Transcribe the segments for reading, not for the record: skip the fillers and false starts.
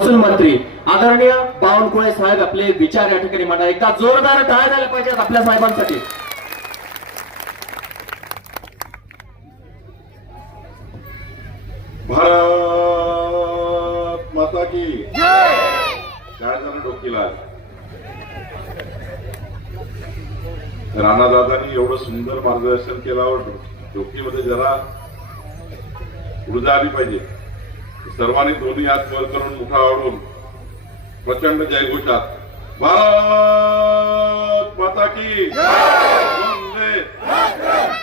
मंत्री आदरणीय बावनकुळे साहेब आपले विचार या ठिकाणी मांडा। एकदा जोरदार टाळ्या झाल्या पाहिजेत आपल्या साहेबांसाठी। भारत माता की जय। काय झालं डोकीला? राणादादांनी एवढं सुंदर मार्गदर्शन केल्यावर डोकीमध्ये जरा ऊर्जा आली पाहिजे। सर्वांनी दोन्ही हात वर करून मुठा वाढून प्रचंड जयघोषात भारत माता की जय,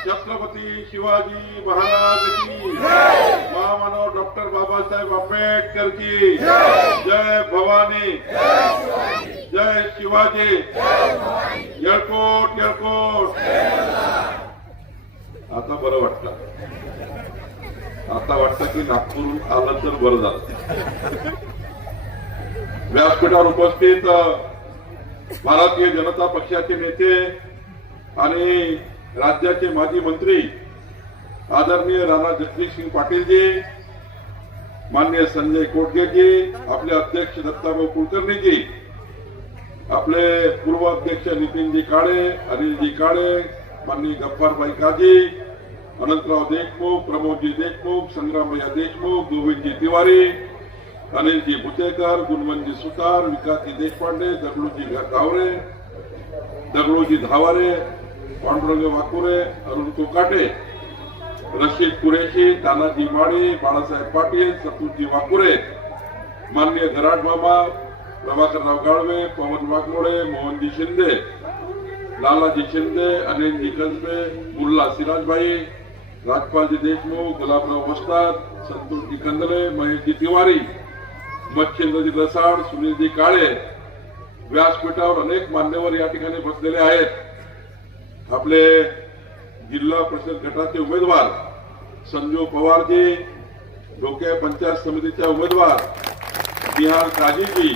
छत्रपती शिवाजी महाराज की जय, महामानव डॉक्टर बाबासाहेब आंबेडकर की जय, भवानी जय, शिवाजी येळकोट येळकोट। आता बरं वाटतं, आता वाटतं की नागपूरहून आलं तर बरं झालं। व्यासपीठावर उपस्थित भारतीय जनता पक्षाचे नेते आणि राज्याचे माजी मंत्री आदरणीय राणा जगदीशसिंग पाटीलजी, माननीय संजय कोटगेजी, आपले अध्यक्ष दत्ताभाऊ कुलकर्णीजी, आपले पूर्व अध्यक्ष नितीनजी काळे, अनिलजी काळे, माननीय गफ्फारबाई काजी, अनंतराव देशमुख, प्रमोदजी देशमुख, संग्रामय्या देशमुख, गोविंदजी तिवारी, अनिलजी बुचेकर, गुणवंतजी सुतार, विकासजी देशपांडे, दगडूजी धावारे, पांडुरंग वाकुरे, अरुण कोकाटे, रशीद कुरेशी, तानाजी माळी, बाळासाहेब पाटील, सतुरजी वाकुरे, माननीय गराड मामा, प्रभाकरराव गाळवे, पवन वाघमोडे, मोहनजी शिंदे, लालाजी शिंदे, अनिलजी कसबे, मुल्ला सिराजबाई, राजपालजी देशमुख, गुलाबराव वस्ताद, संतोषजी कंदले, महेशजी तिवारी, मच्छिंद्रजी रसाड, सुनीलजी काळे, व्यासपीठावर अनेक मान्यवर या ठिकाणी बसलेले आहेत। आपले जिल्हा परिषद गटाचे उमेदवार संजू पवारजी, डोके पंचायत समितीच्या उमेदवार निहाल काजीजी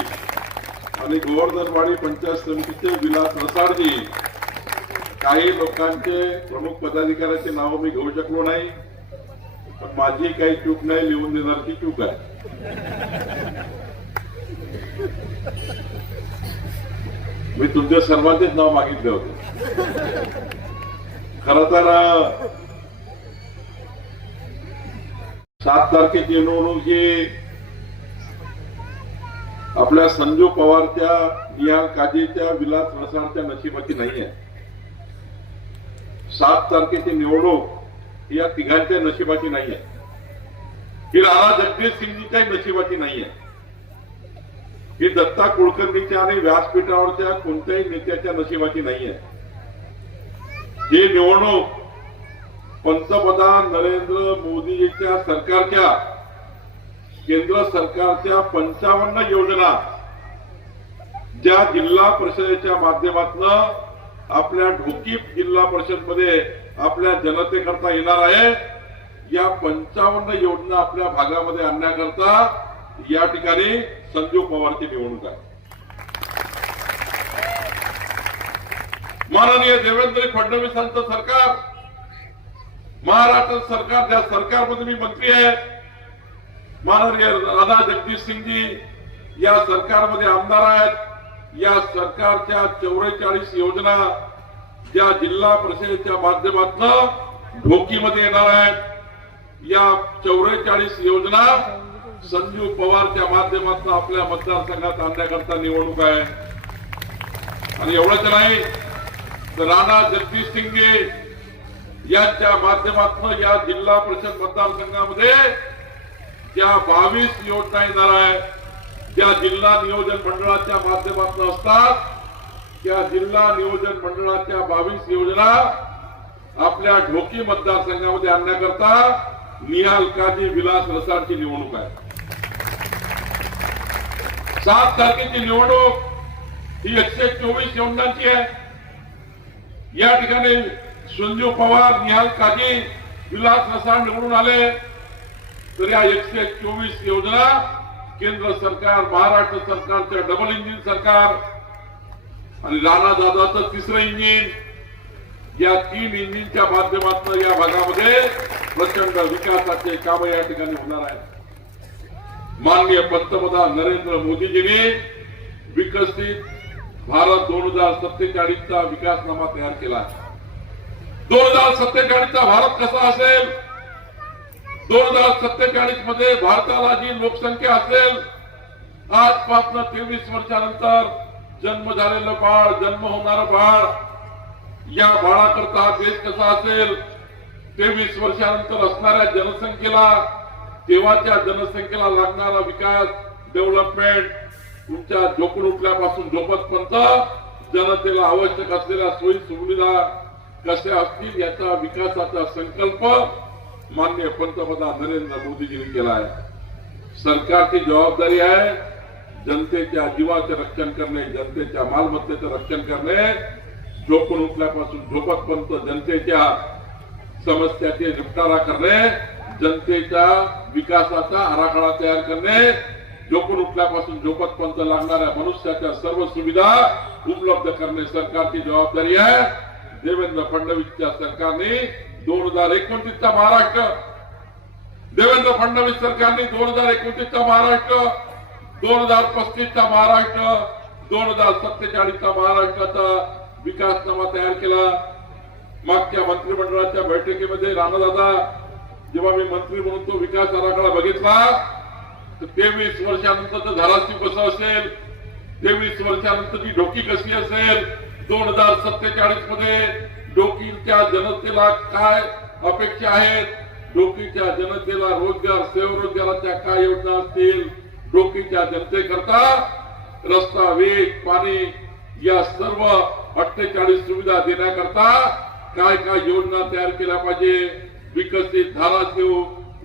आणि गोवर्धनवाडी पंचायत समितीचे विलास रसाडजी, काही लोकांचे प्रमुख पदाधिकाऱ्यांचे नाव मी घेऊ शकलो नाही, पण माझी काही चूक नाही, लिहून देणारची चूक आहे। मी तुमच्या सर्वांचेच नाव मागितले होते। खर तर 7 तारखेची निवडणूक ही आपल्या संजू पवारच्या, निहाल काजीच्या, विलास रसाडच्या नशिबाची नाही आहे। 7 तारखेची निवडणूक या तिघांच्या नशिबाची नाही आहे, ही राणा जगदीशसिंगजीच्या नशिबाची नाही आहे, ही दत्ता कुलकर्णीच्या आणि व्यासपीठावरच्या कोणत्याही नेत्याच्या नशिबाची नाही आहे। ही निवडणूक पंतप्रधान नरेंद्र मोदीजींच्या सरकारच्या, केंद्र सरकारच्या 55 योजना ज्या जिल्हा परिषदेच्या माध्यमातून आपल्या ढोकी जिल्हा परिषद मध्ये आपल्या जनतेकरता येणार आहे, या 55 योजना आपल्या भागामध्ये आणण्याकरता या ठिकाणी संजू पवारची निवडणूक आहे। माननीय देवेंद्र फडणवीसांचं सरकार, महाराष्ट्र सरकार, ज्या सरकारमध्ये मी मंत्री आहे, माननीय राणा जगदीशसिंगजी या सरकारमध्ये आमदार आहेत। या सरकारच्या 44 योजना ज्या जिल्हा परिषदेच्या माध्यमातून ढोकीमध्ये येणार आहेत, या 44 योजना संजू पवारच्या माध्यमातून आपल्या मतदारसंघात आणण्याकरता निवडणूक आहे। आणि एवढंच नाही तर राणा जगदीशसिंगजी यांच्या माध्यमातून या जिल्हा परिषद मतदारसंघामध्ये ज्या 22 योजना येणार आहे, ज्या जिल्हा नियोजन मंडळाच्या माध्यमातून असतात, त्या जिल्हा नियोजन मंडळाच्या 22 योजना आपल्या ढोकी मतदारसंघामध्ये आणण्याकरता निहाल काजी, विलास रसाडची निवडणूक आहे। 7 तारखेची निवडणूक ही 124 योजनांची आहे। या ठिकाणी संजू पवार, निहाल काजी, विलास रसाड निवडून आले तर या 124 योजना केंद्र सरकार, महाराष्ट्र सरकारच्या डबल इंजिन सरकार आणि राणा दादाचं तिसरं इंजिन, या 3 इंजिनच्या माध्यमातून या भागामध्ये प्रचंड विकासाचे काम या ठिकाणी होणार आहेत। माननीय पंतप्रधान नरेंद्र मोदीजींनी विकसित भारत 2047चा विकासनामा तयार केला. 2047चा भारत कसा असेल, 2047 मध्ये भारताला जी लोकसंख्या असेल, आजपासून 23 वर्षानंतर जन्म झालेलं बाळ, जन्म होणारं बाळ, या बाळाकरता देश कसा असेल, 23 वर्षानंतर असणाऱ्या जनसंख्येला, तेव्हाच्या जनसंख्येला लागणारा विकास, डेव्हलपमेंट, तुमच्या झोपून उठल्यापासून झोपतपर्यंत जनतेला आवश्यक असलेल्या सोयी सुविधा कशा असतील याचा विकासाचा संकल्प माननीय पंतप्रधान नरेंद्र मोदीजींनी केला आहे. सरकारची जबाबदारी आहे जनतेच्या जीवाचे रक्षण करणे, जनतेच्या मालमत्तेचं रक्षण करणे, झोपून उठल्यापासून झोपतपर्यंत जनतेच्या समस्याचे निपटारा करणे, जनतेच्या विकासाचा आराखडा तयार करणे, झोपून उठल्यापासून झोपतपर्यंत लागणाऱ्या मनुष्याच्या सर्व सुविधा उपलब्ध करणे सरकारची जबाबदारी आहे. देवेंद्र फडणवीसच्या सरकारने 2029चा महाराष्ट्र, देवेंद्र फडणवीस सरकारने 2029चा महाराष्ट्र, 2035चा महाराष्ट्र, 2047चा महाराष्ट्राचा विकासनामा तयार केला. मागच्या मंत्रिमंडळाच्या बैठकीमध्ये राणादादा जेव्हा मी मंत्री म्हणून तो विकास आराखडा बघितला, 23 वर्षानंतरचं धाराशिव कसं असेल, 23 वर्षानंतरची ढोकी कशी असेल, 2047 मध्ये ढोकीच्या जनतेला काय अपेक्षा आहेत, ढोकीच्या जनतेला रोजगार, स्वयंरोजगाराच्या काय योजना असतील, ढोकीच्या जनतेकरता रस्ता, वीज, पाणी या सर्व 48 सुविधा देण्याकरता काय काय योजना तयार केल्या पाहिजे. विकसित धाराशिव,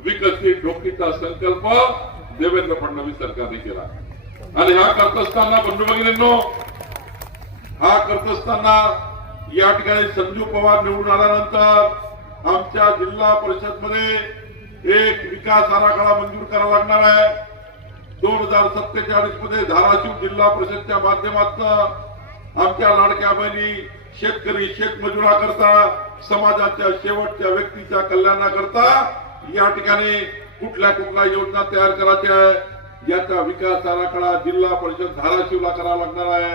विकसित ढोकीचा संकल्प देवेंद्र फडणवीस सरकारने केला. आणि हा करत असताना बंधू भगिनींनो, हा करत असताना या ठिकाणी संजू पवार निवडून आल्यानंतर आमच्या जिल्हा परिषद मध्ये एक विकास आराखडा मंजूर करावा लागणार आहे. 2047 मध्ये धाराशिव जिल्हा परिषदच्या माध्यमातून आमच्या लाडक्या बहिणी शेतकरी, शेतमजुराकरता, समाजाच्या शेवटच्या व्यक्तीच्या कल्याणाकरता या ठिकाणी कुठल्या योजना तयार करायच्या आहे याचा विकास आराखडा जिल्हा परिषद धाराशिवला करावा लागणार आहे.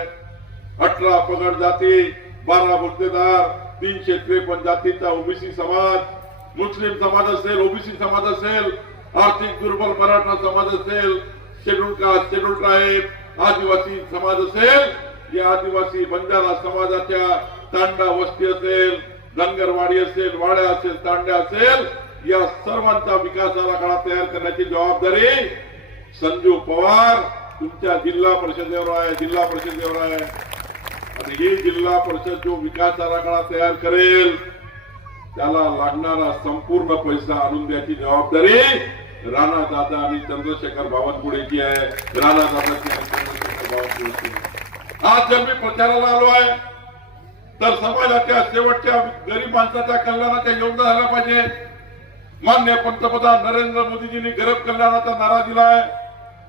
18 पगड जाती, 12 बंदेदार, 353 जातीचा ओबीसी समाज, मुस्लिम समाज असेल, ओबीसी समाज असेल, आर्थिक दुर्बल मराठा समाज असेल, शेड्यूल कास्ट, शेड्यूल ट्राईब, आदिवासी समाज असेल, या आदिवासी बंजारा समाजाच्या तांडा वस्ती असेल, धनगरवाडी असेल, वाड्या असेल, तांड्या असेल, या सर्वांचा विकास आराखडा तयार करण्याची जबाबदारी संजू पवार तुमच्या जिल्हा परिषदेवर आहे, जिल्हा परिषदेवर आहे. आणि ही जिल्हा परिषद जो विकास आराखडा तयार करेल त्याला लागणारा संपूर्ण पैसा आणून द्यायची जबाबदारी राणा दादा आणि चंद्रशेखर बावनकुळेची आहे. राणा दादाची आणि चंद्रशेखर बावनकुळेची. आज जर मी प्रचाराला आलो आहे तर समाजाच्या शेवटच्या गरीब माणसाच्या कल्याणाच्या योजना झाल्या पाहिजे. माननीय पंतप्रधान नरेंद्र मोदीजींनी गरीब कल्याणाचा नारा दिलाय.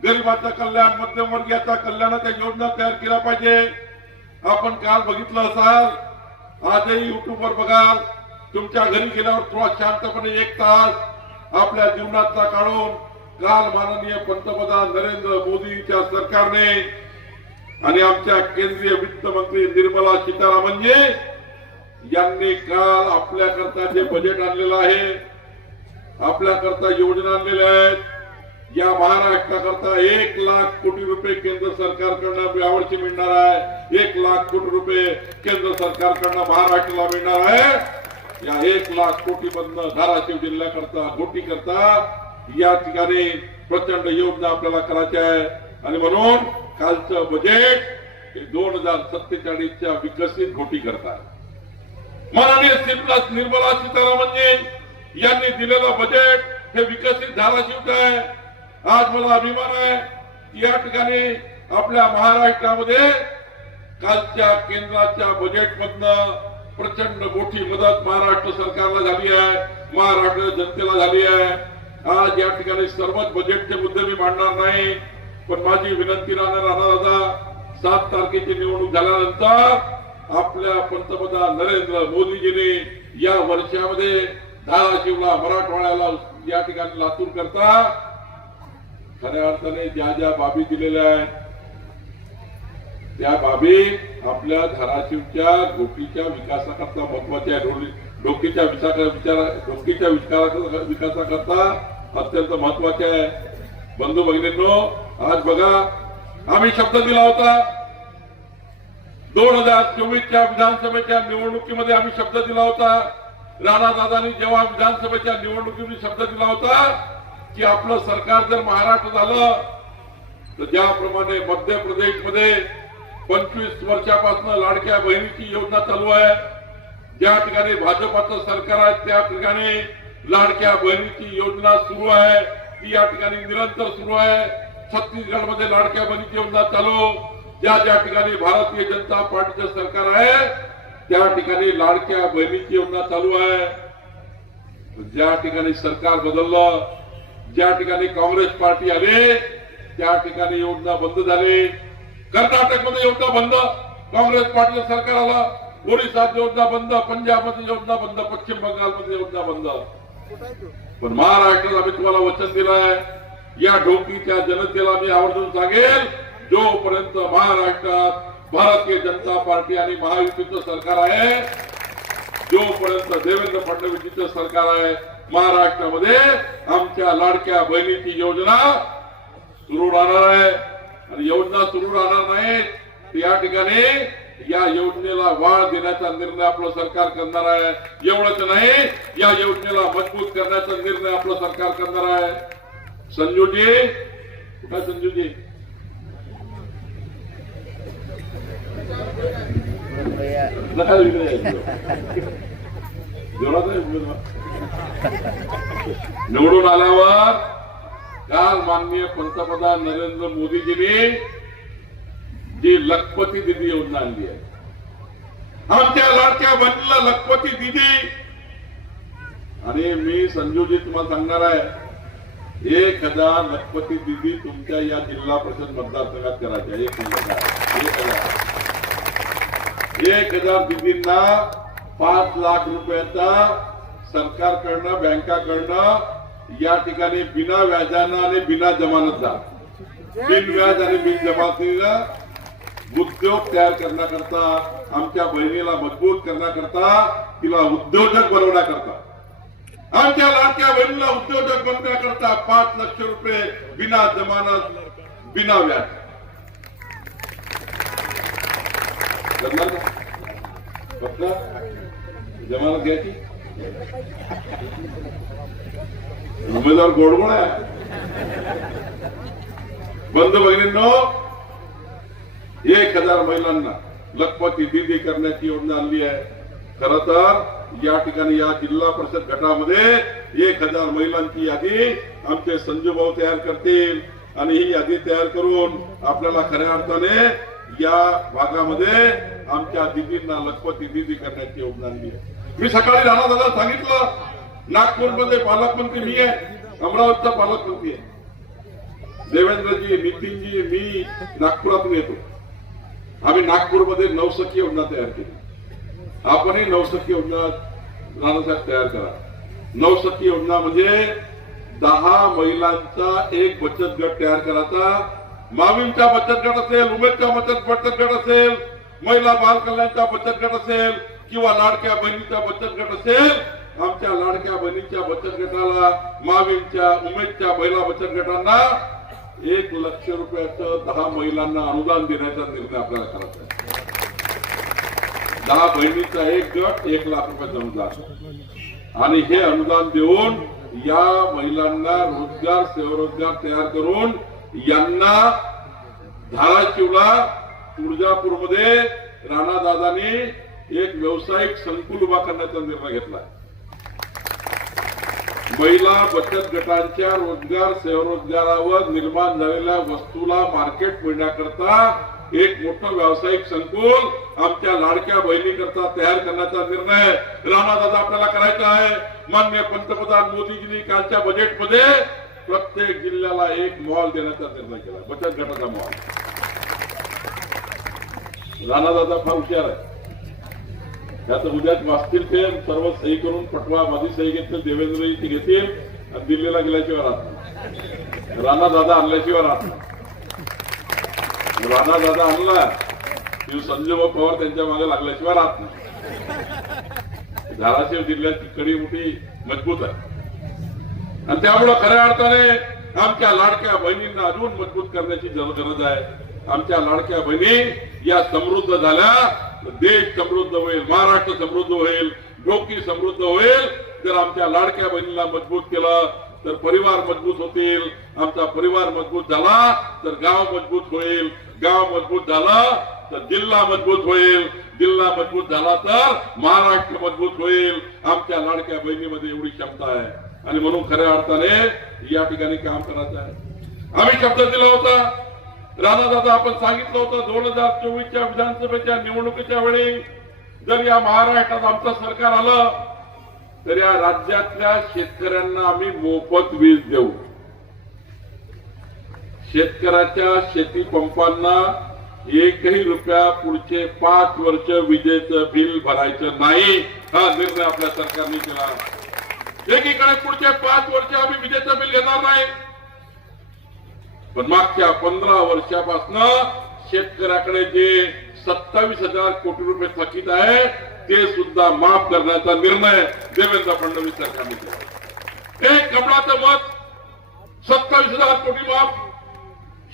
गरीबाचं कल्याण, मध्यमवर्गीयाच्या कल्याणाच्या योजना तयार केल्या पाहिजे. आपण काल बघितलं असाल, आजही युट्यूबवर बघाल, तुमच्या घरी गेल्यावर थोडा शांतपणे 1 तास आपल्या जीवनातला काढून काल माननीय पंतप्रधान नरेंद्र मोदीच्या सरकारने आणि आमच्या केंद्रीय वित्त मंत्री निर्मला सीतारामनजी यांनी काल आपल्याकरता जे बजेट आणलेलं आहे, आपल्याकरता योजना आणलेल्या आहेत, या महाराष्ट्राकरता 1 लाख कोटी रुपये केंद्र सरकारकडनं यावर्षी मिळणार आहे. 1 लाख कोटी रुपये केंद्र सरकारकडनं महाराष्ट्राला मिळणार आहे. या 1 लाख कोटी मधनं धाराशिव जिल्ह्याकरता, घोटी करता या ठिकाणी प्रचंड योजना आपल्याला करायच्या आहे. आणि म्हणून कालचं बजेट 2047च्या विकसित घोटी करता माननीय निर्मला सीतारामनजी यांनी दिलेलं बजेट हे विकसित धाराशिवचं आहे. आज मला अभिमान आहे की या ठिकाणी आपल्या महाराष्ट्रामध्ये कालच्या केंद्राच्या बजेटमधनं प्रचंड मोठी मदत महाराष्ट्र सरकारला झाली आहे, महाराष्ट्र जनतेला झाली आहे. आज या ठिकाणी सर्वच बजेटचे मुद्दे मी मांडणार नाही, पण माझी विनंती राहणार दादा, 7 तारखेची निवडणूक झाल्यानंतर आपल्या पंतप्रधान नरेंद्र मोदीजींनी या वर्षामध्ये धाराशिवला, मराठवाड्याला, या ठिकाणी लातूर करता खऱ्या अर्थाने ज्या ज्या बाबी दिलेल्या आहेत त्या बाबी आपल्या धाराशिवच्या गोष्टीच्या विकासाकरता महत्वाच्या आहे. डोकीच्या विकासाकरता अत्यंत महत्वाचे आहे. बंधू भगिनींनो, आज बघा, आम्ही शब्द दिला होता 2024च्या विधानसभेच्या निवडणुकीमध्ये आम्ही शब्द दिला होता. राणादादांनी जेव्हा विधानसभेच्या निवडणुकीमध्ये शब्द दिला होता की आपलं सरकार जर महाराष्ट्र झालं तर ज्याप्रमाणे मध्य प्रदेशमध्ये 25 वर्षापासून लाडक्या बहिणीची योजना चालू आहे, ज्या ठिकाणी भाजपाचं सरकार आहे त्या ठिकाणी लाडक्या बहिणीची योजना सुरू आहे, ती या ठिकाणी निरंतर सुरू आहे. छत्तीसगडमध्ये लाडक्या बहिणीची योजना चालू, ज्या ज्या ठिकाणी भारतीय जनता पार्टीचं सरकार आहे त्या ठिकाणी लाडक्या बहिणीची योजना चालू आहे. ज्या ठिकाणी सरकार बदललं, ज्या ठिकाणी काँग्रेस पार्टी आली त्या ठिकाणी योजना बंद झाली. कर्नाटकमध्ये योजना बंद, काँग्रेस पार्टीचं सरकार आलं. ओरिसात योजना बंद, पंजाबमध्ये योजना बंद, पश्चिम बंगालमध्ये योजना बंद. पण महाराष्ट्रात आम्ही तुम्हाला वचन दिलं आहे, या ढोकीच्या जनतेला मी आवर्जून सांगेल, जोपर्यंत महाराष्ट्रात भारतीय जनता पार्टी आणि महायुतीचं सरकार आहे, जोपर्यंत देवेंद्र फडणवीसचं सरकार आहे, महाराष्ट्रामध्ये आमच्या लाडक्या बहिणीची योजना सुरू राहणार आहे. आणि योजना सुरू राहणार नाही या ठिकाणी या योजनेला वाढ देण्याचा निर्णय आपलं सरकार करणार आहे. एवढंच नाही, या योजनेला मजबूत करण्याचा निर्णय आपलं सरकार करणार आहे. संजूजी कुठे? संजूजी निवडून आल्यावर काल माननीय पंतप्रधान नरेंद्र मोदीजींनी जी लखपती दिदी योजना आणली आहे, आमच्या लाडक्या बहिणीला लखपती दिदी. आणि मी संजूजी तुम्हाला सांगणार आहे, 1000 लखपती दिदी तुमच्या या जिल्हा परिषद मतदारसंघात करायच्या. 1000 दिदींना 5 लाख रुपयाचा सरकारकडनं, बँकाकडनं या ठिकाणी बिना व्याजानं आणि बिना जमानतदार, बिन व्याज आणि बिन जमानतीला उद्योग तयार करण्याकरता, आमच्या बहिणीला मजबूत करण्याकरता, तिला उद्योजक बनवण्याकरता, आमच्या लाडक्या बहिणीला उद्योजक बनवण्याकरता 5 लाख रुपये बिना जमानत, बिना व्याज. फक्त जमानत घ्यायची, उमेदवार गोडगोड आहे. बंधू भगिनींनो, 1000 महिलांना लखपती दिदी करण्याची योजना आणली आहे. खर तर या ठिकाणी या जिल्हा परिषद गटामध्ये 1000 महिलांची यादी आमचे संजू भाऊ तयार करतील आणि ही यादी तयार करून आपल्याला खऱ्या अर्थाने या भागामध्ये आमच्या दिदींना लखपती दिदी करण्याची योजना आणली आहे. मी सकाळी राणादादा सांगितलं, नागपूरमध्ये पालकमंत्री मी आहे, अमरावतीचा पालकमंत्री आहे. देवेंद्रजी, नितीनजी, मी नागपुरातून येतो. आम्ही नागपूरमध्ये 9 सखी योजना तयार केली. आपणही 9 सखी योजना राणासाहेब तयार करा. 9 सखी योजना म्हणजे 10 महिलांचा एक बचत गट तयार करायचा. मावींचा बचत गट असेल, उमेदचा बचत गट असेल, महिला बाल कल्याणचा बचत गट असेल किंवा लाडक्या बहिणीचा बचत गट असेल. आमच्या लाडक्या बहिणीच्या बचत गटाला, मावींच्या, उमेदच्या महिला बचत गटांना 1 लाख रुपयाचं 10 महिलांना अनुदान देण्याचा निर्णय आपल्याला करायचा आहे. 10 बहिणीचा एक गट 1 लाख रुपयाचं अनुदान. आणि हे अनुदान देऊन या महिलांना रोजगार, स्वरोजगार तयार करून यांना धाराशिवला, तुळजापूरमध्ये राणादादांनी एक व्यावसायिक संकुल उभा करण्याचा निर्णय घेतला. महिला बचत गटांच्या रोजगार, स्वरोजगारावर निर्माण झालेल्या वस्तूला मार्केट मिळण्याकरता एक मोठं व्यावसायिक संकुल आमच्या लाडक्या बहिणीकरता तयार करण्याचा निर्णय राणादादा आपल्याला करायचा आहे. माननीय पंतप्रधान मोदीजींनी कालच्या बजेटमध्ये प्रत्येक जिल्ह्याला एक मॉल देण्याचा निर्णय केला, बचत गटाचा मॉल. राणादादा फार हुशार आहे. त्यात उद्याच वाचतील ते सर्व सही करून पटवा, माझी सही घेतील, देवेंद्रजी घेतील आणि दिल्लीला गेल्याशिवाय राहतील. राणा दादा आणल्याशिवाय राहत नाही. राणा दादा आणला की संजय पवार त्यांच्या मागे लागल्याशिवाय राहत नाही. धाराशिव जिल्ह्याची कडी मोठी मजबूत आहे आणि त्यामुळे खऱ्या अर्थाने आमच्या लाडक्या बहिणींना अजून मजबूत करण्याची गरज आहे. आमच्या लाडक्या बहिणी या समृद्ध झाल्या तर देश समृद्ध होईल, महाराष्ट्र समृद्ध होईल, डोकी समृद्ध होईल. जर आमच्या लाडक्या बहिणीला मजबूत केलं तर परिवार मजबूत होतील. आमचा परिवार मजबूत झाला तर गाव मजबूत होईल, गाव मजबूत झालं तर जिल्हा मजबूत होईल, जिल्हा मजबूत झाला तर महाराष्ट्र मजबूत होईल. आमच्या लाडक्या बहिणीमध्ये एवढी क्षमता आहे आणि म्हणून खऱ्या अर्थाने या ठिकाणी काम करायचं आहे. आम्ही शब्द दिला होता, राणादादा आपण सांगितलं होतं 2024च्या विधानसभेच्या निवडणुकीच्या वेळी जर या महाराष्ट्रात आमचं सरकार आलं तर या राज्यातल्या शेतकऱ्यांना आम्ही मोफत वीज देऊ. शेतकऱ्याच्या शेती पंपांना एकही रुपया पुढचे 5 वर्ष विजेचं बिल भरायचं नाही, हा निर्णय आपल्या सरकारने केला. एकीकडे पुढचे 5 वर्ष आम्ही विजेचं बिल घेणार नाही, पण मागच्या 15 वर्षापासून शेतकऱ्याकडे जे 27,000 कोटी रुपये थकीत आहे ते सुद्धा माफ करण्याचा निर्णय देवेंद्र फडणवीस सरकारने केला. एक कमळाचं मत, 27,000 कोटी माफ,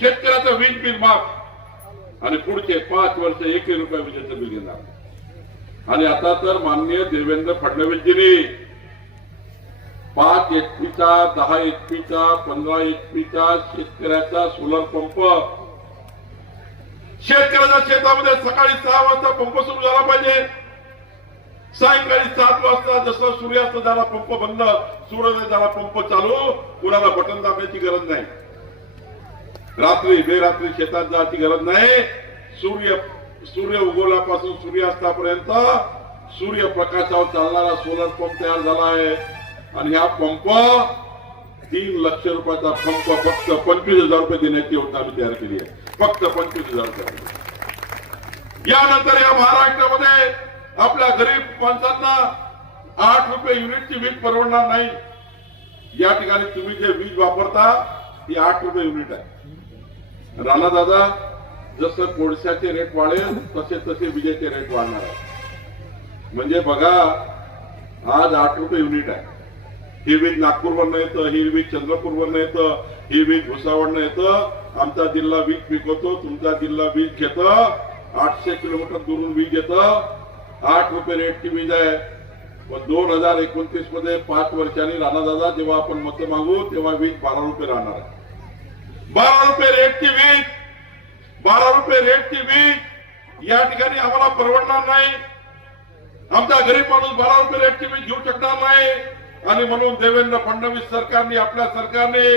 शेतकऱ्याचं वीज बिल माफ आणि पुढचे 5 वर्ष 1 रुपया विजेचं बिल घेणार. आणि आता तर माननीय देवेंद्र फडणवीसजींनी 5 HP-चा, 10 HP-चा, 15 HP-चा शेतकऱ्याचा सोलर पंप, शेतकऱ्याच्या शेतामध्ये सकाळी 6 वाजता पंप सुरू झाला पाहिजे, सायंकाळी 7 वाजता जसं सूर्यास्त झाला पंप बंद, सूर्योदय झाला पंप चालू, कुणाला बटन दाबण्याची गरज नाही, रात्री बेरात्री शेतात जायची गरज नाही. सूर्य उगवल्यापासून सूर्यास्तापर्यंत सूर्यप्रकाशावर चालणारा सोलर पंप तयार झाला आहे आणि हा पंप 3 लाख रुपयाचा पंप फक्त 25,000 रुपये देण्याची योजना आम्ही तयार केली आहे, फक्त 25,000 रुपये. यानंतर या महाराष्ट्रामध्ये आपल्या गरीब माणसांना 8 रुपये युनिटची वीज परवडणार नाही. या ठिकाणी तुम्ही जे वीज वापरता ती 8 रुपये युनिट आहे. राणा दादा जसं कोळशाचे रेट वाढेल तसे तसे विजेचे रेट वाढणार आहे. म्हणजे बघा आज 8 रुपये युनिट आहे. ही वीज नागपूरवरनं येतं, ही वीज चंद्रपूरवरनं येतं, ही वीज भुसावळनं येतं. आमचा जिल्हा वीज पिकवतो, तुमचा जिल्हा वीज घेतं, 800 किलोमीटर दुरून वीज येतं. 8 रुपये रेटची वीज आहे. पण 2029 मध्ये 5 वर्षांनी राणादादा जेव्हा आपण मत मागू तेव्हा वीज 12 रुपये राहणार आहे. 12 रुपये रेटची वीज, 12 रुपये रेटची वीज या ठिकाणी आम्हाला परवडणार नाही. आमचा गरीब माणूस 12 रुपये रेटची वीज घेऊ शकणार नाही. आणि म्हणून देवेंद्र फडणवीस सरकारने, आपल्या सरकारने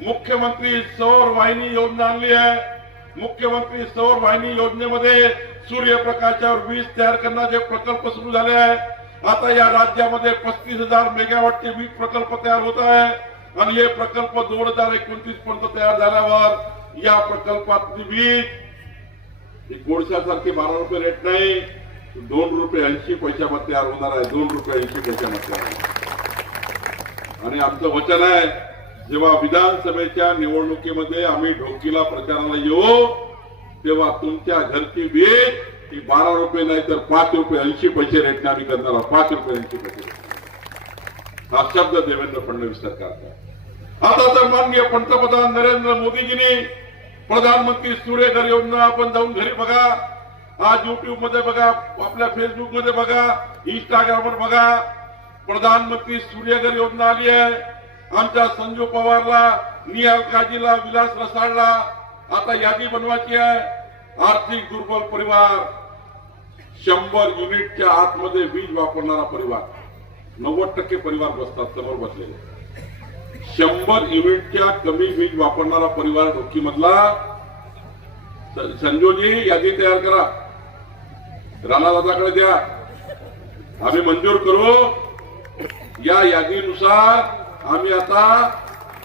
मुख्यमंत्री सौर वाहिनी योजना आणली आहे. मुख्यमंत्री सौर वाहिनी योजनेमध्ये सूर्यप्रकाशावर वीज तयार करण्याचे प्रकल्प सुरू झाले आहे. आता या राज्यामध्ये 35,000 मेगावॉटचे वीज प्रकल्प तयार होत आहे आणि हे प्रकल्प 2029 पर्यंत तयार झाल्यावर या प्रकल्पातली वीज ही कोळशासारखी 12 रुपये रेट नाही, 2 रुपये 80 पैशामध्ये तयार होणार आहे. 2 रुपये 80 पैशामध्ये. आणि आमचं वचन आहे, जेव्हा विधानसभेच्या निवडणुकीमध्ये आम्ही ढोकीला प्रचाराला येऊ तेव्हा तुमच्या घरची वीज ही 12 रुपये नाही तर 5 रुपये 80 पैसे रेटने आम्ही करणार आहोत. 5 रुपये 80 पैसे. हा शब्द देवेंद्र फडणवीस सरकारचा. आता तर माननीय पंतप्रधान नरेंद्र मोदीजींनी प्रधानमंत्री सूर्यघर योजना आपण जाऊन घरी बघा, आज युट्यूब मध्ये बघा, आपल्या फेसबुक मध्ये बघा, इंस्टाग्रामवर बघा, प्रधानमंत्री सूर्यघर योजना आली आहे. आमच्या संजू पवारला, निहाल काजीला, विलास रसाळला आता यादी बनवायची आहे. आर्थिक दुर्बल परिवार, 100 युनिटच्या आतमध्ये वीज वापरणारा परिवार, 90% परिवार बसतात समोर बसलेले. 100 युनिटच्या कमी वीज वापरणारा परिवार ढोकीमधला. संजूजी यादी तयार करा, राणादादाकडे द्या, आम्ही मंजूर करू. या यादीनुसार आम्ही आता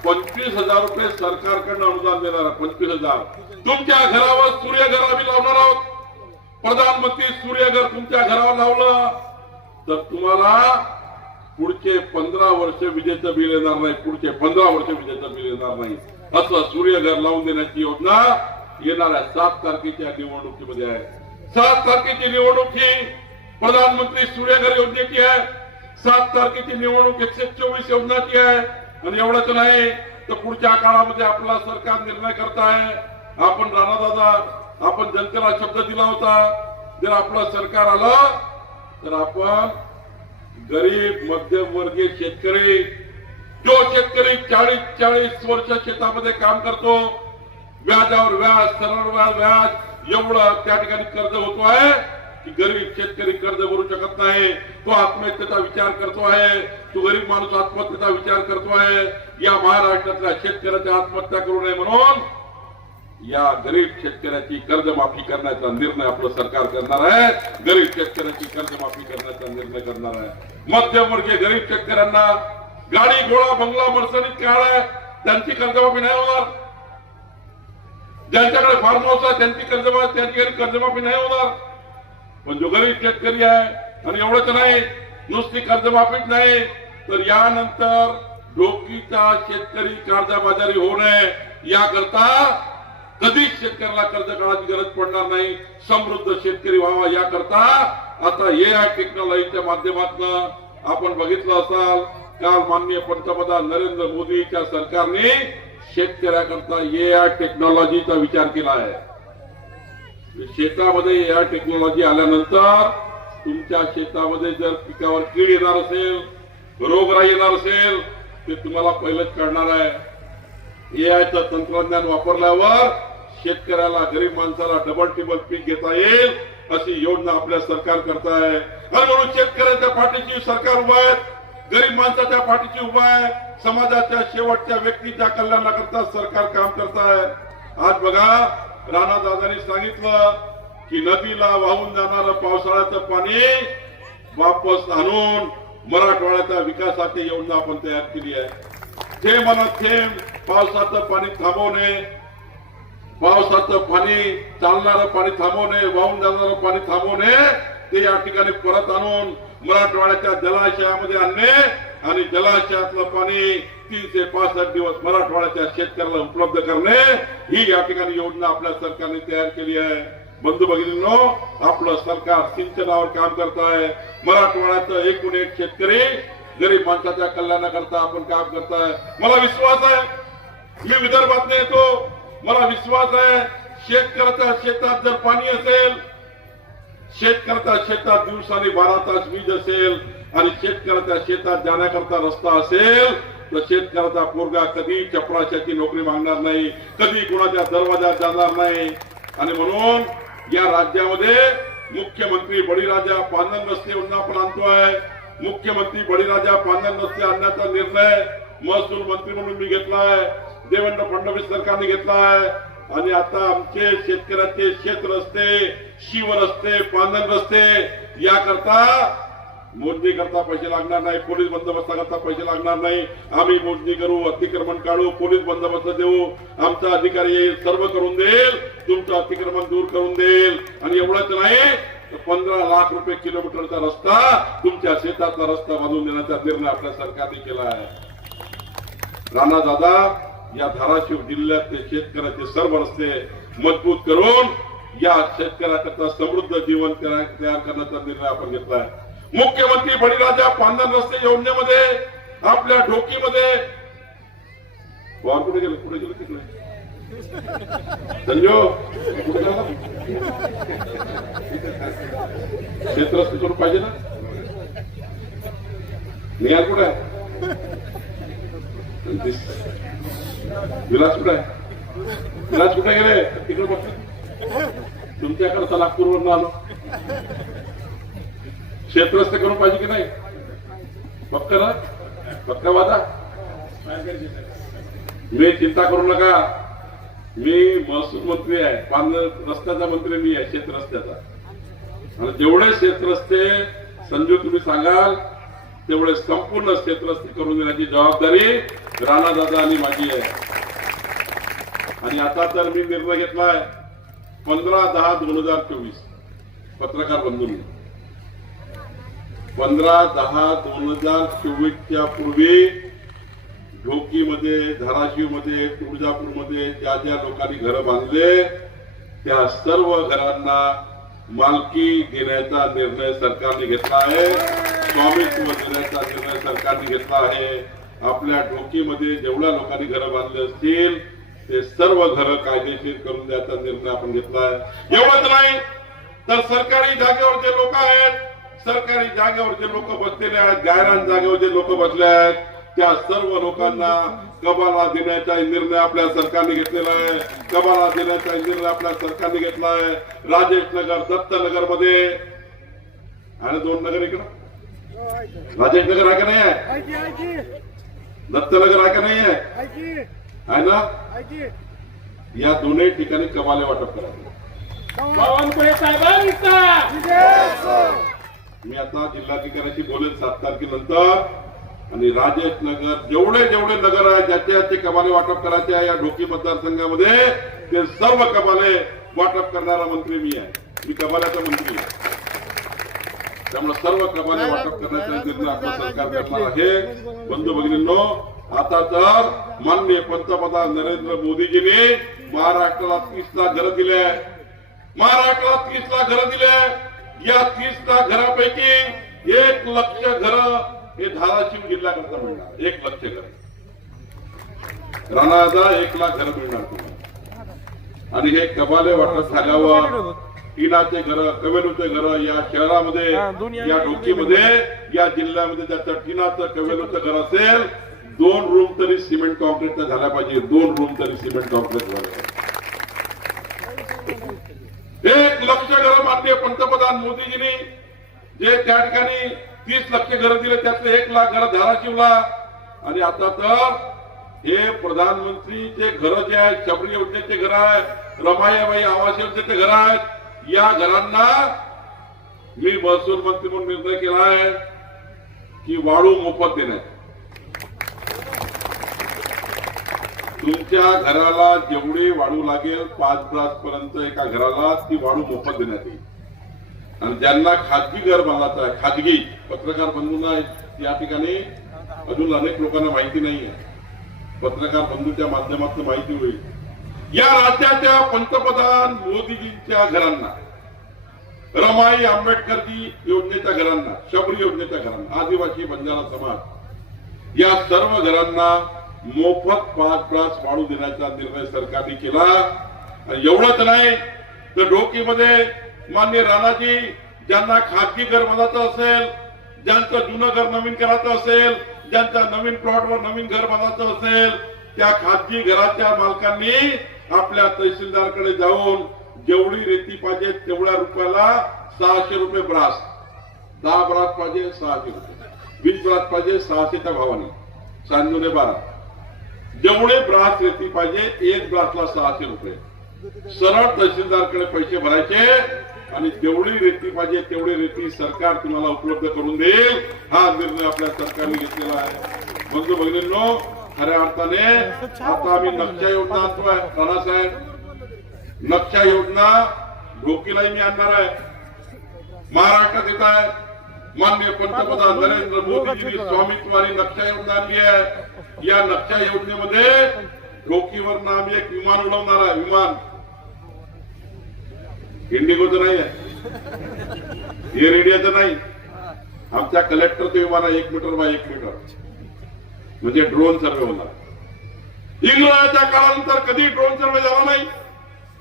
25,000 रुपये सरकारकडनं अनुदान देणार आहे. 25,000 तुमच्या घरावर सूर्यघर आम्ही लावणार आहोत. प्रधानमंत्री सूर्यघर तुमच्या घरावर लावलं तर तुम्हाला पुढचे 15 वर्ष विजेचं बिल येणार नाही. पुढचे 15 वर्ष विजेचं बिल येणार नाही. असं सूर्यघर लावून देण्याची योजना येणाऱ्या 7 तारखेच्या निवडणुकीमध्ये आहे. 7 तारखेची निवडणूक ही प्रधानमंत्री सूर्यघर योजनेची आहे. 7 तारखेची निवडणूक 124 योजनाची आहे. आणि एवढंच नाही तर पुढच्या काळामध्ये आपला सरकार निर्णय करताय. आपण राणादादा, आपण जनतेला शब्द दिला होता, जर आपलं सरकार आलं तर आपण गरीब मध्यमवर्गीय शेतकरी, जो शेतकरी 40 वर्ष शेतामध्ये काम करतो, व्याजावर व्याज, सरळ व्याज एवढं त्या ठिकाणी कर्ज होतो आहे की गरीब शेतकरी कर्ज भरू शकत नाही. तो आत्महत्येचा विचार करतो आहे. तो गरीब माणूस आत्महत्येचा विचार करतो आहे. या महाराष्ट्रातल्या शेतकऱ्याच्या आत्महत्या करू नये म्हणून या गरीब शेतकऱ्याची कर्जमाफी करण्याचा निर्णय आपलं सरकार करणार आहे. गरीब शेतकऱ्याची कर्जमाफी करण्याचा निर्णय करणार आहे. मध्यमवर्गीय गरीब शेतकऱ्यांना गाडी, घोडा, बंगला, मर्सडीज कार आहे, त्यांची कर्जमाफी नाही होणार. ज्यांच्याकडे फार्म हाऊस आहे त्यांची कर्जमाफी नाही होणार. पण जो गरीब शेतकरी आहे, आणि एवढंच नाही, नुसती कर्जमाफीच नाही तर यानंतर डोकीचा शेतकरी कर्जबाजारी होऊ नये याकरता कधीच शेतकऱ्याला कर्ज काढायची गरज पडणार नाही. समृद्ध शेतकरी व्हावा याकरता आता AI टेक्नॉलॉजीच्या माध्यमातून आपण बघितलं असाल, काल माननीय पंतप्रधान नरेंद्र मोदीच्या सरकारने शेतकऱ्याकरता AI टेक्नॉलॉजीचा विचार केला आहे. शेतामध्ये AI टेक्नॉलॉजी आल्यानंतर तुमच्या शेतामध्ये जर पिकावर कीड येणार असेल, रोगराई येणार असेल, ते तुम्हाला पहिलंच कळणार आहे. AIचं तंत्रज्ञान वापरल्यावर शेतकऱ्याला, गरीब माणसाला डबल टिबल पीक घेता येईल अशी योजना आपल्या सरकार करताय. आणि म्हणून शेतकऱ्याच्या पाठीशी सरकार उभा आहे, गरीब माणसाच्या पाठीशी उभा आहे, समाजाच्या शेवटच्या व्यक्तीच्या कल्याणाकरता सरकार काम करत आहे. आज बघा, राणादादांनी सांगितलं की नदीला वाहून जाणारं पावसाळ्याचं पाणी वापस आणून मराठवाड्याच्या विकासाची योजना आपण तयार केली आहे. थेंब ना थेंब पावसाचं पाणी थांबवणे, पावसाचं पाणी, चालणारं पाणी थांबवणे, वाहून जाणारं पाणी थांबवणे, ते या ठिकाणी परत आणून मराठवाड्याच्या जलाशयामध्ये आणणे आणि जलाशयातलं पाणी 365 दिवस मराठवाड्याच्या शेतकऱ्याला उपलब्ध करणे, ही या ठिकाणी योजना आपल्या सरकारने तयार केली आहे. बंधू भगिनींनो, आपलं सरकार सिंचनावर काम करत आहे. मराठवाड्याचं एकूण एक शेतकरी, गरीब माणसाच्या कल्याणाकरता आपण काम करताय. मला विश्वास आहे, मी विदर्भात येतो, मला विश्वास आहे, शेतकऱ्याच्या शेतात जर पाणी असेल, शेतकऱ्याच्या शेतात दिवसाने 12 तास वीज असेल आणि शेतकऱ्याच्या शेतात जाण्याकरता रस्ता असेल, तर शेतकऱ्याचा पोरगा कधी चपराशाची नोकरी मागणार नाही, कधी कोणाच्या दरवाजात जाणार नाही. आणि म्हणून या राज्यामध्ये मुख्यमंत्री बळीराजा पांदन रस्ते योजना आपण आणतोय. मुख्यमंत्री बळीराजा पांदन रस्ते आणण्याचा निर्णय महसूल मंत्री म्हणून मी घेतलाय, देवेंद्र फडणवीस सरकारने घेतलाय. आणि आता आमचे शेतकऱ्याचे शेत रस्ते, शिव रस्ते, पांदन रस्ते याकरता मोजणी करता पैसे लागणार नाही, पोलीस बंदोबस्ताकरता पैसे लागणार नाही. आम्ही मोजणी करू, अतिक्रमण काढू, पोलीस बंदोबस्त देऊ, आमचा अधिकारी येईल, सर्व करून देईल, तुमचं अतिक्रमण दूर करून देईल. आणि एवढंच नाही तर 15 लाख रुपये किलोमीटरचा रस्ता, तुमच्या शेतातला रस्ता बांधून देण्याचा निर्णय आपल्या सरकारने केला आहे. राणादादा या धाराशिव जिल्ह्यातले शेतकऱ्याचे सर्व रस्ते मजबूत करून या शेतकऱ्याकरता समृद्ध जीवन तयार करण्याचा निर्णय आपण घेतलाय. मुख्यमंत्री बळीराजा पांदन रस्ते योजनेमध्ये आपल्या ढोकीमध्ये कुठे गेलं तिकडे संजो शेत रस्ते करून पाहिजे ना, निघाल कुठे आहे, विलास कुठे आहे, विलास कुठे गेले तिकडे बघ, तुमच्याकडे नागपूरवरून आलो. शेतरस्ते करून पाहिजे की नाही, फक्त ना फक्त वादा. मी चिंता करू नका, मी महसूल मंत्री आहे, पांढर रस्त्याचा मंत्री मी आहे, शेत रस्त्याचा. आणि जेवढे शेतरस्ते संजू तुम्ही सांगाल तेवढे संपूर्ण शेतरस्ते करून देण्याची जबाबदारी राणादादा आणि माझी आहे. आणि आता तर मी निर्णय घेतलाय 15/10/2024 पत्रकार बंधूंनी 15/10/2024 पूर्वी ढोकीमध्ये, धाराशिवमध्ये, तुळजापूरमध्ये ज्या ज्या लोकांनी घरं बांधले त्या सर्व घरांना मालकी देण्याचा निर्णय सरकारने घेतला आहे, स्वामित्व देण्याचा निर्णय सरकारने घेतला आहे. आपल्या ढोकीमध्ये जेवढ्या लोकांनी घरं बांधले असतील ते सर्व घरं कायदेशीर करून द्यायचा निर्णय आपण घेतला आहे. एवढंच नाही तर सरकारी जागेवर जे लोक आहेत, सरकारी जागेवर जे लोक बसलेले आहेत, गायरान जागेवर जे लोक बसले आहेत त्या सर्व लोकांना कबाला देण्याचा निर्णय आपल्या सरकारने घेतलेला आहे. कबाला देण्याचा निर्णय आपल्या सरकारने घेतला आहे. राजेश नगर, दत्तनगर मध्ये आणि 2 नगर इकडं राजेश नगर आहे का नाही आहे, दत्तनगर आहे का नाही आहे ना, या दोन्ही ठिकाणी कबाले वाटप करायचे. बावनकुळे साहेबांचा मी आता जिल्हाधिकाऱ्याशी बोलेन 7 तारखेनंतर. आणि राजेश नगर जेवढे नगर आहे ज्याचे कबाले वाटप करायचे आहे या ढोकी मतदारसंघामध्ये ते सर्व कबाले वाटप करणारा मंत्री मी आहे. मी कबाल्याचा मंत्री आहे. त्यामुळे सर्व कबाले वाटप करण्याचा निर्णय आपलं सरकार करणार आहे. बंधू भगिनींनो, आता तर माननीय पंतप्रधान नरेंद्र मोदीजींनी महाराष्ट्राला 30 लाख घरं दिले. महाराष्ट्राला 30 लाख घरं दिले. या 30 लाख घरापैकी 1 लक्ष घरं हे धाराशिव जिल्ह्याकरता मिळणार. 1 लक्ष घर राणाचा 1 लाख घर मिळणार तुम्हाला. आणि हे कबाले वाटप झाल्यावर टिनाचे घर, कवेलूचे घर या शहरामध्ये, या ढोकीमध्ये, या जिल्ह्यामध्ये ज्याचं टिनाचं कवेलूचं घर असेल 2 रूम तरी सिमेंट कॉन्क्रीटचा झाला पाहिजे. 2 रूम तरी सिमेंट कॉन्क्रीट झालं पाहिजे. 1 लक्ष घर माननीय पंतप्रधान मोदीजींनी जे त्या ठिकाणी 30 लक्ष घरं दिले त्यातले 1 लाख घरं धाराशिवला. आणि आता तर हे प्रधानमंत्रीचे घर जे आहेत, शबरी योजनेचे घर आहे, रमाईबाई आवास योजनेचे घर आहेत, या घरांना मी महसूल मंत्री म्हणून निर्णय केला आहे की वाळू मोफत देण्यात. तुमच्या घराला जेवढी वाळू लागेल 5 ब्रास पर्यंत एका घराला ती वाळू मोफत देण्यात येईल. आणि ज्यांना खाजगी घर बांधायचं आहे, खाजगी पत्रकार बंधूंना या ठिकाणी अजून अनेक लोकांना माहिती नाहीये, पत्रकार बंधूच्या माध्यमातून माहिती होईल. या राज्याच्या पंतप्रधान मोदीजींच्या घरांना, रमाई आंबेडकरजी योजनेच्या घरांना, शबरी योजनेच्या घरांना, आदिवासी बंजारा समाज या सर्व घरांना मोफत 5 ब्रास वाळू देण्याचा निर्णय सरकारने केला. आणि एवढंच नाही तर ढोकीमध्ये माननीय राणाजी ज्यांना खाजगी घर बांधायचं असेल, ज्यांचं जुनं घर नवीन करायचं असेल, ज्यांच्या नवीन प्लॉटवर नवीन घर बांधायचं असेल, त्या खाजगी घराच्या मालकांनी आपल्या तहसीलदारकडे जाऊन जेवढी रेती पाहिजे तेवढ्या रुपयाला 600 रुपये ब्रास, 10 ब्रास पाहिजे 600 रुपये, 20 ब्रास पाहिजे 600च्या भावाने, 9612 जेवढे ब्रास रेती पाहिजे 1 ब्रासला 600 रुपये सरळ तहसीलदारकडे पैसे भरायचे. आणि जेवढी रेती पाहिजे तेवढी रेती सरकार तुम्हाला उपलब्ध करून देईल. हा निर्णय आपल्या सरकारने घेतलेला आहे. बंधू भगिनींनो, खऱ्या अर्थाने आता आम्ही नक्षा योजना आणतोय. राणासाहेब, नक्षा योजना ढोकीलाही मी आणणार आहे. महाराष्ट्रात येत आहे. माननीय पंतप्रधान नरेंद्र मोदीजींनी स्वामित्व आणि नक्षा योजना आणली आहे. या नक्षा योजनेमध्ये ढोकीवरनं आम्ही एक विमान उडवणार आहे. विमान इंडिगोचं नाही आहे, एअर इंडियाचं नाही, आमच्या कलेक्टरचं विमान आहे 1 मीटर बाय 1 मीटर, म्हणजे ड्रोन सर्वे होणार. इंग्रजाच्या काळानंतर कधी ड्रोन सर्वे झाला नाही.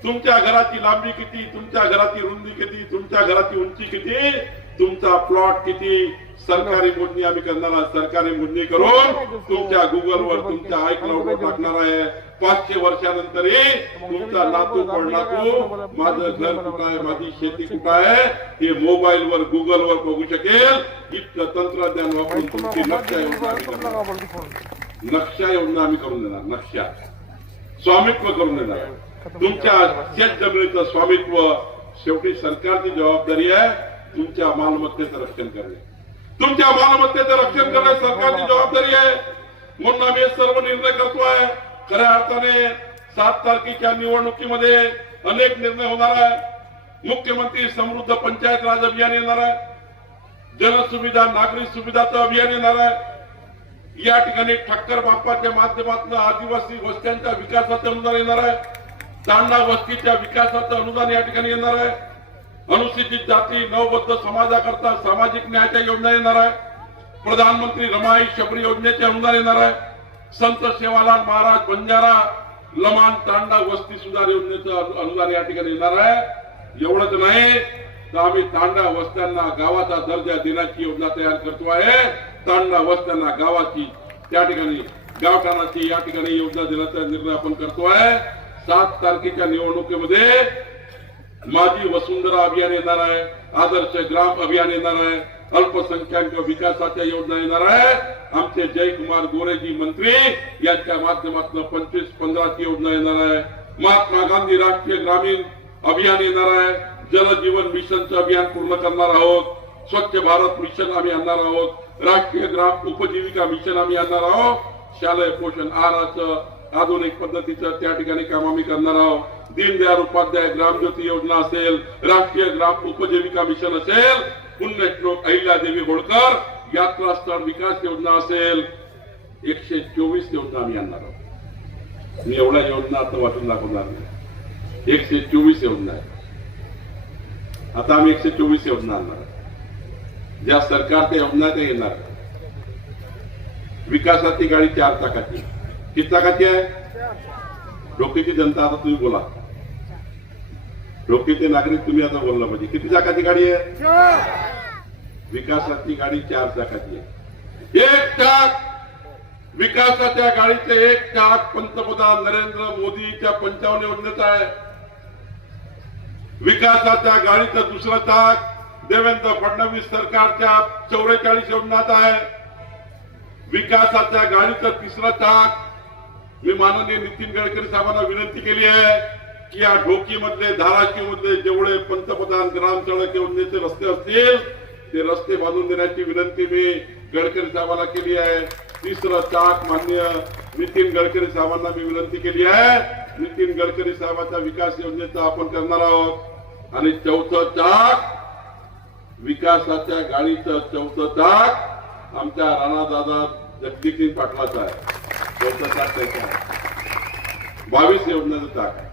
तुमच्या घराची लांबी किती, तुमच्या घराची रुंदी किती, तुमच्या घराची उंची किती, तुमचा प्लॉट किती, सरकारी मोजणी आम्ही करणार आहे. सरकारी मोजणी करून तुमच्या गुगलवर, तुमच्या आयक्लाउडवर टाकणार आहे. 500 वर्षानंतरही तुमचा नातू पडनातू माझं घर कुठं आहे, माझी शेती कुठं आहे हे मोबाईलवर, गुगलवर बघू शकेल. इतकं तंत्रज्ञान वापरून तुमची नक्षा योजना आम्ही करून देणार. नक्षा स्वामित्व करून देणार. तुमच्या शेत जमिनीचं स्वामित्व शेवटी सरकारची जबाबदारी आहे. तुमच्या मालमत्तेचं रक्षण करणे, तुमच्या मालमत्तेचं रक्षण करणे सरकारची जबाबदारी आहे. म्हणून आम्ही हे सर्व निर्णय करतोय. खऱ्या अर्थाने 7 तारखेच्या निवडणुकीमध्ये अनेक निर्णय होणार आहे. मुख्यमंत्री समृद्ध पंचायत राज अभियान येणार आहे. जनसुविधा, नागरिक सुविधाचं अभियान येणार आहे. या ठिकाणी ठक्कर बाप्पाच्या माध्यमातून आदिवासी वस्त्यांच्या विकासाचं अनुदान येणार आहे. तांडा वस्तीच्या विकासाचं अनुदान या ठिकाणी येणार आहे. अनुसूचित जाती नवबद्ध समाजाकरता सामाजिक न्यायाच्या योजना येणार आहे. प्रधानमंत्री रमाई शबरी योजनेचे अनुदान येणार आहे. संत सेवालाल महाराज बंजारा लमान तांडा वस्ती सुधार योजनेचं अनुदान या ठिकाणी येणार आहे. एवढंच नाही तर आम्ही तांडा वस्त्यांना गावाचा दर्जा देण्याची योजना तयार करतो आहे. तांडा वस्त्यांना गावाची त्या ठिकाणी गावठाणाची या ठिकाणी योजना देण्याचा निर्णय आपण करतो आहे. 7 तारखेच्या निवडणुकीमध्ये माझी वसुंधरा अभियान येणार आहे. आदर्श ग्राम अभियान येणार आहे. अल्पसंख्याक विकासाच्या योजना येणार आहे. आमचे जयकुमार गोरेजी मंत्री यांच्या माध्यमातून 25-15 ची योजना येणार आहे. महात्मा गांधी राष्ट्रीय ग्रामीण अभियान येणार आहे. जल जीवन मिशनचं अभियान पूर्ण करणार आहोत. स्वच्छ भारत मिशन आम्ही आणणार आहोत. राष्ट्रीय ग्राम उपजीविका मिशन आम्ही आणणार आहोत. शालेय पोषण आहाराचं आधुनिक पद्धतीचं त्या ठिकाणी काम आम्ही करणार आहोत. दीनदयाळ उपाध्याय ग्रामज्योती योजना असेल, राष्ट्रीय ग्राम उपजीविका मिशन असेल, पुण्यश्लोक अहिल्यादेवी होळकर यात्रा स्थळ विकास योजना असेल, 124 योजना आम्ही आणणार आहोत. मी एवढ्या योजना आता वाटून दाखवणार नाही. 124 योजना आहे. आता आम्ही 124 योजना आणणार आहोत. ज्या सरकारच्या योजना त्या येणार. विकासाची गाडी 4 चाकाची. किती चाकाची आहे? डोकेची जनता आता तुम्ही बोला. डोकेचे नागरिक तुम्ही आता बोलला पाहिजे. किती चाकाची गाडी आहे? विकासाची गाडी 4 चाकाची आहे. 1 चाक विकासाच्या गाडीचे 1 चाक पंतप्रधान नरेंद्र मोदीच्या 55 योजनेचा आहे. विकासाच्या गाडीचं दुसरं चाक देवेंद्र फडणवीस सरकारच्या 44 योजनाचा आहे. विकासाच्या गाडीचं तिसरं चाक मी माननीय नितीन गडकरी साहेबांना विनंती केली आहे की या ढोकीमधले धाराशिवमधले जेवढे पंतप्रधान ग्राम सडक योजनेचे रस्ते असतील ते रस्ते बांधून देण्याची विनंती मी गडकरी साहेबांना केली आहे. तिसरं चाक माननीय नितीन गडकरी साहेबांना मी विनंती केली आहे. नितीन गडकरी साहेबांच्या विकास योजनेचा आपण करणार आहोत. आणि चौथं चाक विकासाच्या गाडीचं चौथं चाक आमच्या राणादादा जगदीश पाटलाचा आहे. चौथं चाक त्याचं आहे. 22 योजनेचं चाक आहे.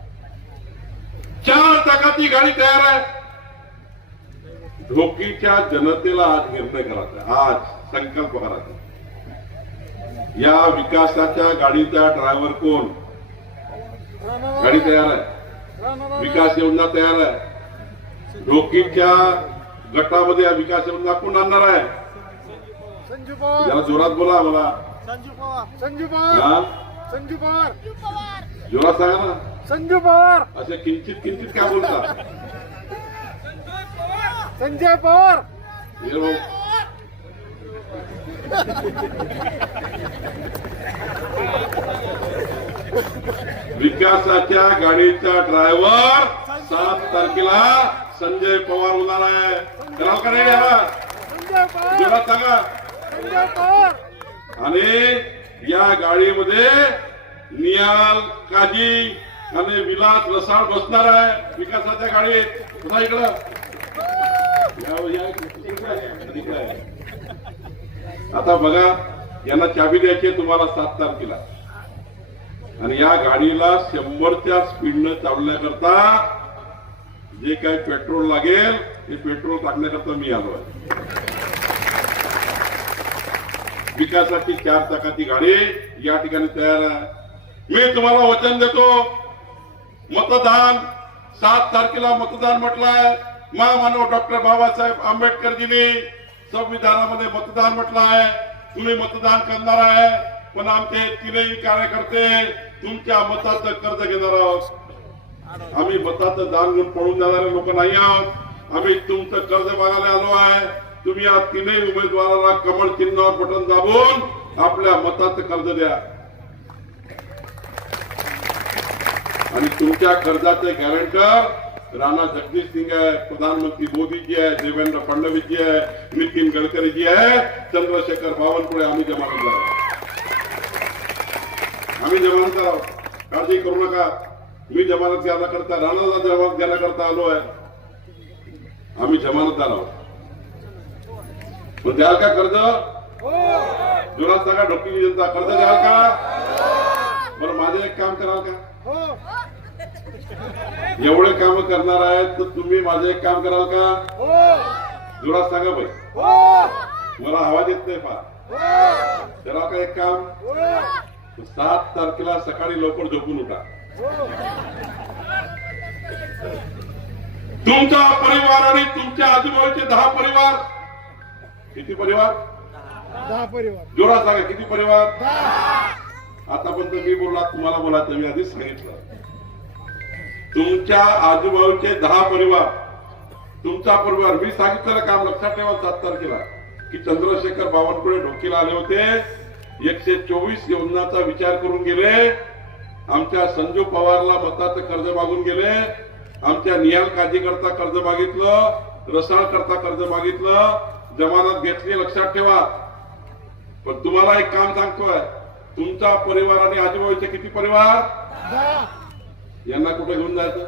4 चाकाची गाडी तयार आहे. ढोकीच्या जनतेला आज निर्णय करायचा, आज संकल्प करायचा. या विकासाच्या गाडीचा ड्रायव्हर कोण? गाडी तयार आहे. विकास योजना तयार आहे. ढोकीच्या गटामध्ये या विकास योजना कोण आणणार आहे? संजू पवार. जरा जोरात बोला मला. संजू पवार. संजू पवार. हा? संजू पवार. जोरात सांगा ना. संजू पवार. असे किंचित किंचित काय बोलता? संजय पवार. हे भाऊ. विकासाच्या गाडीचा ड्रायव्हर 7 तारखेला संजय पवार होणार आहे. कराल का नाही याला? संजय पवार. जोरात सांगा. संजय पवार. आणि या गाडीमध्ये नियाल काजी आणि विलास रसाळ बसणार आहे. विकासाच्या गाडीत पुन्हा इकडं आता बघा यांना चाबी द्यायची तुम्हाला 7 तारखेला. आणि या गाडीला 100च्या स्पीडनं चालवण्याकरता जे काही पेट्रोल लागेल ते पेट्रोल टाकण्याकरता मी आलो आहे. विकासाची 4 चाकाची गाडी या ठिकाणी तयार आहे. मी तुम्हाला वचन देतो. मतदान 7 तारखेला मतदान म्हटलंय. महामानव डॉक्टर बाबासाहेब आंबेडकरजींनी संविधानामध्ये मतदान म्हटलं आहे. तुम्ही मतदान करणार आहे. पण आमचे 3ही कार्यकर्ते तुमच्या मताचं कर्ज घेणार आहोत. आम्ही मताचं दान घेऊन पळून जाणारे लोक नाही आहोत. आम्ही तुमचं कर्ज बघायला आलो आहे. तुम्ही या 3ही उमेदवाराला कमळ चिन्हावर बटन दाबून आपल्या मताचं कर्ज द्या. आणि तुमच्या कर्जाचे गॅरंटर राणा जगदीश सिंग आहे, प्रधानमंत्री मोदीजी आहे, देवेंद्र फडणवीसजी आहे, नितीन गडकरीजी आहे, चंद्रशेखर बावनकुळे. आम्ही जमानतदार आहोत. काळजी करू नका. मी जमानत घ्यायला राणाला जमानत घ्यायला आलो आहे. आम्ही जमानतदार आहोत. पण द्याल का कर्ज? जोरात सांगा ढोकीची जनता कर्ज द्याल का? बरं माझं एक काम कराल का? एवढे काम करणार आहेत तर तुम्ही माझं एक काम कराल का? जोरात सांगा बाई, मला आवाज येत नाही फार. करा का एक काम? 7 तारखेला सकाळी लवकर झोपून उठा. तुमचा परिवार आणि तुमच्या आजूबाजूचे 10 परिवार. किती परिवार? 10 परिवार. जोरात सांगा किती परिवार? आतापर्यंत मी बोलला, तुम्हाला बोलायचं मी आधीच सांगितलं. तुमच्या आजूबाजूचे 10 परिवार, तुमचा परिवार. मी सांगितलेलं काम लक्षात ठेवा 7 तारखेला की चंद्रशेखर बावनकुळे ढोकीला आले होते. 124 योजनांचा विचार करून गेले. आमच्या संजू पवारला मताचं कर्ज मागून गेले. आमच्या निहाल काजी करता कर्ज मागितलं, रसाळ करता कर्ज मागितलं, जमानत घेतली. लक्षात ठेवा. पण तुम्हाला एक काम सांगतोय, तुमचा परिवार आणि आजूबाजूचे किती परिवार? 10. यांना कुठे घेऊन जायचं?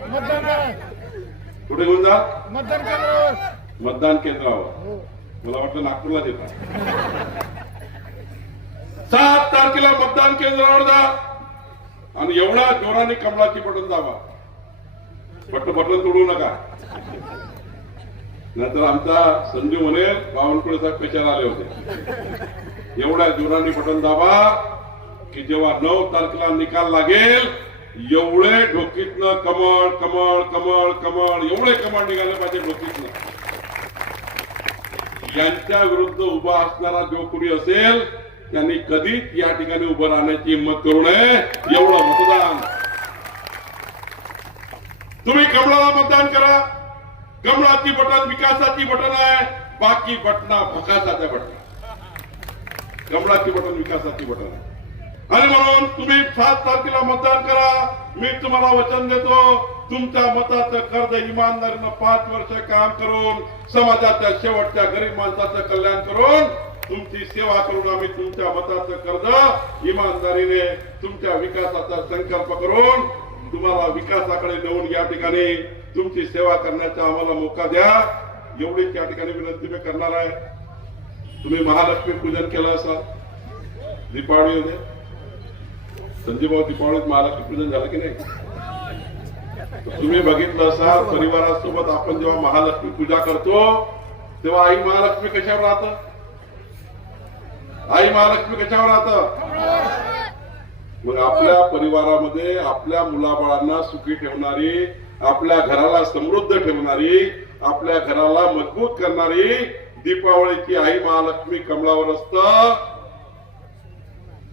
मतदान करा. कुठे घेऊन जा? मतदान केंद्रावर. मतदान केंद्रावर. मला वाटलं नागपूरला देतात. 7 तारखेला मतदान केंद्रावर जा आणि एवढ्या जोराने कमळाची बटन दाबा. बटन तोडू नका, नंतर आमचा संजू म्हणेल बावनकुळे साहेब कशाला आले होते. एवढ्या जोराने बटन दाबा की जेव्हा 9 तारखेला निकाल लागेल एवढे ढोकीतनं कमळ कमळ कमळ कमळ एवढे कमळ निघाले पाहिजे ढोकीतनं. यांच्या विरुद्ध उभा असणारा जो कोणी असेल त्यांनी कधीच या ठिकाणी उभं राहण्याची हिंमत करू नये. एवढं मतदान. तुम्ही कमळाला मतदान करा. कमळाची बटन विकासाची बटन आहे, बाकी बटना भकासाच्या बटन. कमळाची बटन विकासाची बटन आहे. आणि म्हणून तुम्ही 7 तारखेला मतदान करा. मी तुम्हाला वचन देतो, तुमच्या मताचं कर्ज इमानदारीनं 5 वर्ष काम करून समाजाच्या शेवटच्या गरीब माणसाचं कल्याण करून तुमची सेवा करून आम्ही तुमच्या मताचं कर्ज इमानदारीने तुमच्या विकासाचा संकल्प करून तुम्हाला विकासाकडे नेऊन या ठिकाणी तुमची सेवा करण्याचा आम्हाला मोका द्या. एवढीच या ठिकाणी विनंती मी करणार आहे. तुम्ही महालक्ष्मी पूजन केलं असाल दीपावलीमध्ये. संजय भाऊ, दीपावलीत महालक्ष्मी पूजन झालं की नाही? तुम्ही बघितलं असाल परिवारासोबत आपण जेव्हा महालक्ष्मी पूजा करतो तेव्हा आई महालक्ष्मी कशावर राहतं? आई महालक्ष्मी कशावर राहतं? मग आपल्या परिवारामध्ये आपल्या मुलाबाळांना सुखी ठेवणारी, आपल्या घराला समृद्ध ठेवणारी, आपल्या घराला मजबूत करणारी दीपावलीची आई महालक्ष्मी कमळावर असतं.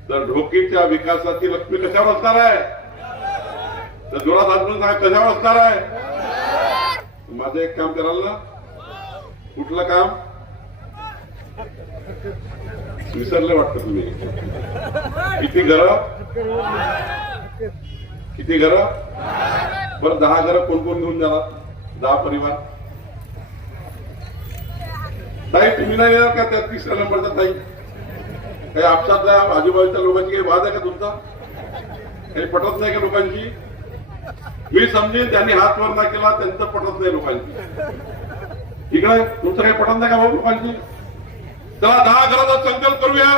तर ढोकीच्या विकासाची लक्ष्मी कशावर असणार आहे? तर जोरात हात म्हणून सांगा कशावर असणार आहे? माझं एक काम कराल ना? कुठलं काम? विसरले वाटतं तुम्ही. किती घर? किती घर? बरं 10 घर कोण कोण घेऊन जाणार? 10 परिवार. ताई तुम्ही नाही येणार का त्या 3ऱ्या नंबरचा? ताई काही आपसातल्या आजूबाजूच्या लोकांची काही वाद आहे का तुमचा? काही पटत नाही का लोकांची? मी समजेन त्यांनी हात वर नाही केला त्यांचं पटत नाही लोकांची. इकडे तुमचं काही पटत नाही का भाऊ लोकांची? चला 10 घराचा संकल्प करूया.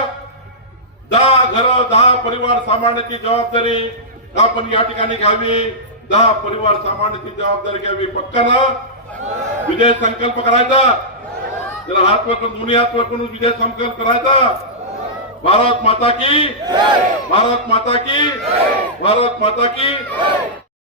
10 घर 10 परिवार सांभाळण्याची जबाबदारी आपण या ठिकाणी घ्यावी. 10 परिवार सांभाळण्याची जबाबदारी घ्यावी. पक्का ना? विजय संकल्प करायचा. त्याला हात वर करून दोन्ही हात वर करून विजय संकल्प करायचा. भारत माता की, भारत माता की, भारत माता की.